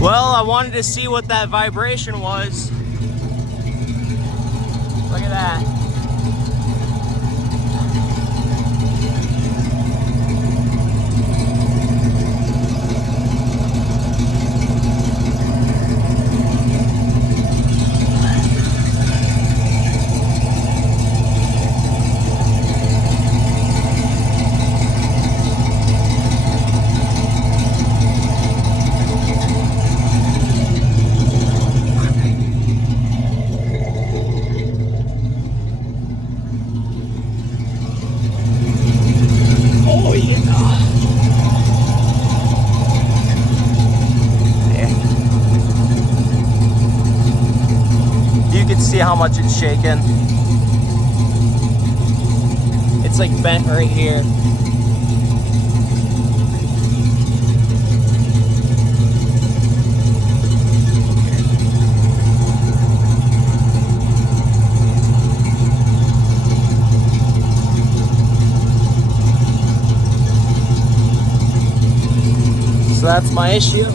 Well, I wanted to see what that vibration was. Look at that. See how much it's shaking. It's like bent right here. So that's my issue.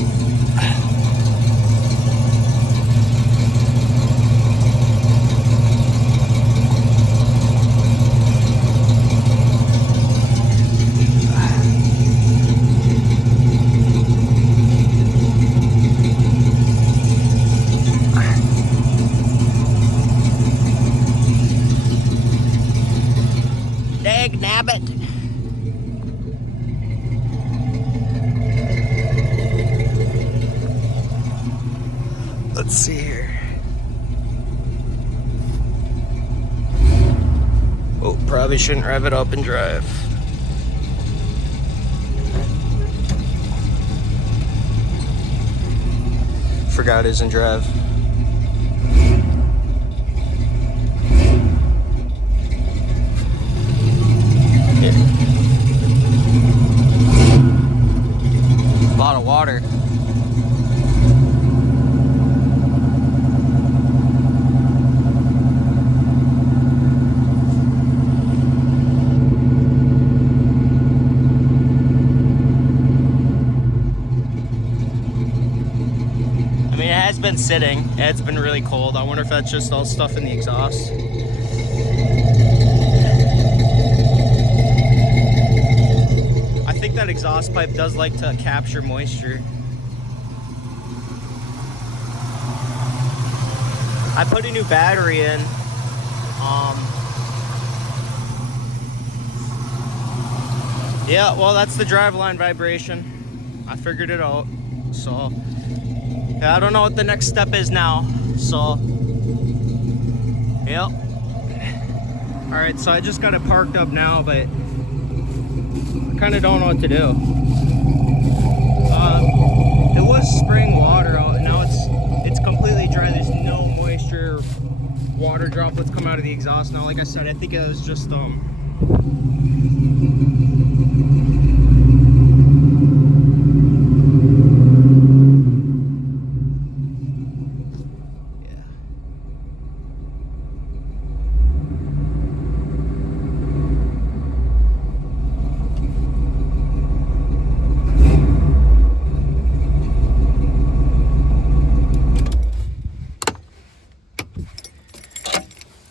Dag nabbit. Let's see here. Oh, probably shouldn't rev it up and drive. Forgot it isn't drive. A lot of water. I mean, it has been sitting. It's been really cold. I wonder if that's just all stuff in the exhaust. That exhaust pipe does like to capture moisture. I put a new battery in. Yeah, well, that's the driveline vibration. I figured it out. So yeah, I don't know what the next step is now. So yep. All right, so I just got it parked up now, but kind of don't know what to do. It was spraying water out, and now it's completely dry. There's no moisture, water droplets come out of the exhaust now. Like I said, I think it was just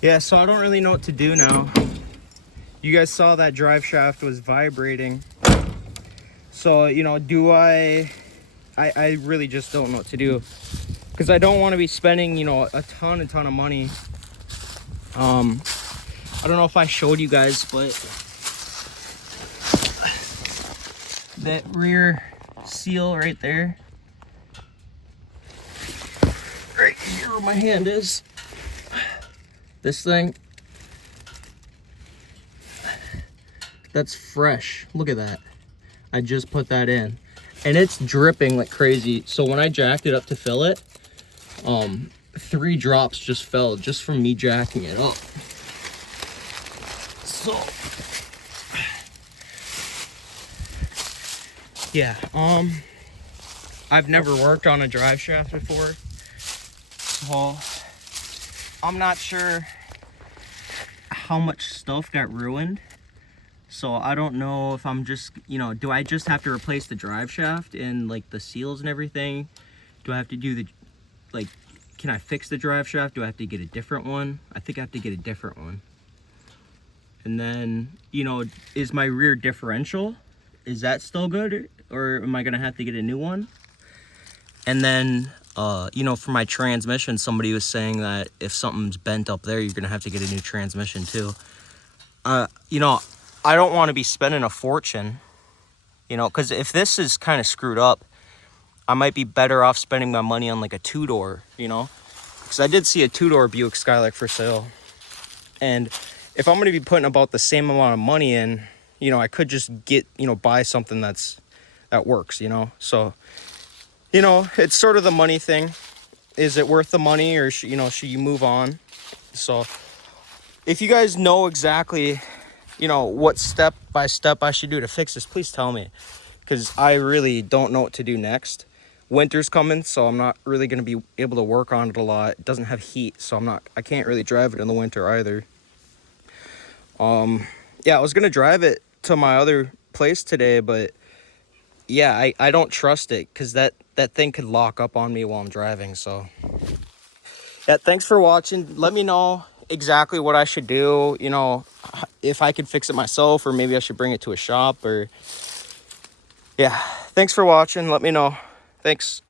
yeah, so I don't really know what to do now. You guys saw that drive shaft was vibrating. So, you know, do I really just don't know what to do. Because I don't want to be spending, you know, a ton of money. I don't know if I showed you guys, but that rear seal right there. Right here where my hand is. This thing, that's fresh. Look at that. I just put that in and it's dripping like crazy. So when I jacked it up to fill it, 3 drops just fell just from me jacking it up. So yeah, I've never worked on a drive shaft before, so I'm not sure how much stuff got ruined. So I don't know if I'm just, you know, do I just have to replace the drive shaft and like the seals and everything? Do I have to do the, like, can I fix the drive shaft? Do I have to get a different one? I think I have to get a different one. And then, you know, is my rear differential, is that still good? Or am I gonna have to get a new one? And then, you know, for my transmission, somebody was saying that if something's bent up there, you're gonna have to get a new transmission too. You know, I don't want to be spending a fortune, you know, because if this is kind of screwed up, I might be better off spending my money on like a two-door, you know, because I did see a two-door Buick Skylark for sale. And if I'm going to be putting about the same amount of money in, you know, I could just get, you know, buy something that works, you know. So, you know, it's sort of the money thing. Is it worth the money, or you know, should you move on? So if you guys know exactly, you know, what step by step I should do to fix this, please tell me, because I really don't know what to do next. Winter's coming, so I'm not really going to be able to work on it a lot. It doesn't have heat, so I can't really drive it in the winter either. Yeah, I was going to drive it to my other place today, but yeah, I don't trust it, because that thing could lock up on me while I'm driving. So yeah, thanks for watching. Let me know exactly what I should do, you know, if I could fix it myself, or maybe I should bring it to a shop, or yeah, thanks for watching. Let me know. Thanks.